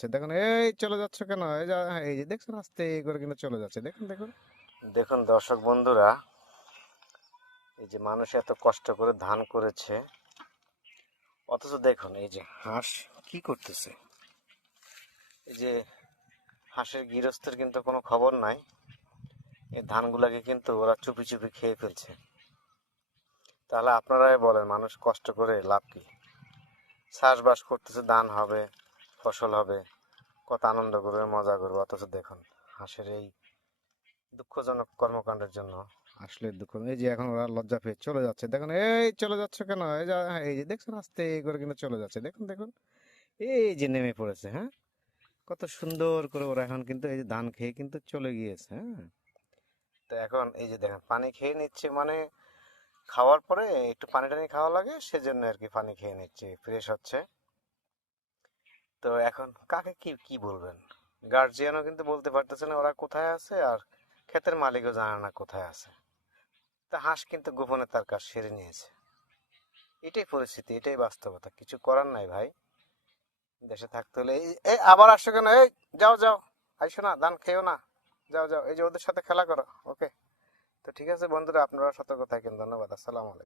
যাচ্ছে, দেখুন এই চলে যাচ্ছে কেন, এই যে দেখছেন আস্তে করে কিন্তু চলে যাচ্ছে, দেখুন দেখুন। দেখুন দর্শক বন্ধুরা, এই যে মানুষ এত কষ্ট করে ধান করেছে, অথচ দেখুন এই যে হাঁস কি করতেছে। এই যে হাঁসের গৃহস্থের কিন্তু কোনো খবর নাই, এই ধানগুলাকে কিন্তু ওরা চুপি চুপি খেয়ে ফেলছে। তাহলে আপনারাই বলেন, মানুষ কষ্ট করে লাভ কি? চাষবাস করতেছে, ধান হবে, ফসল হবে, কত আনন্দ করবে, মজা করবে, অথচ দেখুন হাঁসের এই দুঃখজনক কর্মকাণ্ডের জন্য আসলে দুঃখ। এই যে এখন ওরা লজ্জা পেয়ে চলে যাচ্ছে, দেখুন এই চলে যাচ্ছে কেন, এই যে দেখছেন আস্তে করে কিন্তু চলে যাচ্ছে, দেখুন দেখুন। এই যে নেমে পড়েছে, হ্যাঁ, কত সুন্দর করে ওরা এখন কিন্তু এই যে ধান খেয়ে কিন্তু চলে গিয়েছে। হ্যাঁ, তো এখন এই যে দেখেন পানি খেয়ে নিচ্ছে, মানে খাওয়ার পরে একটু পানি টানি খাওয়া লাগে, সেজন্য আর কি পানি খেয়ে নিচ্ছে, ফ্রেশ হচ্ছে। তো এখন কাকে কি কি বলবেন? গার্জিয়ানও কিন্তু বলতে পারতেছে না ওরা কোথায় আছে, আর ক্ষেতের মালিকও জানে না কোথায় আছে। তা হাঁস কিন্তু গোপনে তার কাজ সেরে নিয়েছে। এটাই পরিস্থিতি, এটাই বাস্তবতা, কিছু করার নাই ভাই। দেশে থাকতে হলে এই আবার আসছো কেন, এই যাও যাও, আইসো না, ধান খেও না, যাও যাও, এই যে ওদের সাথে খেলা করো। ওকে, তো ঠিক আছে বন্ধুরা, আপনারা সতর্ক থাকেন। ধন্যবাদ, আসসালামু আলাইকুম।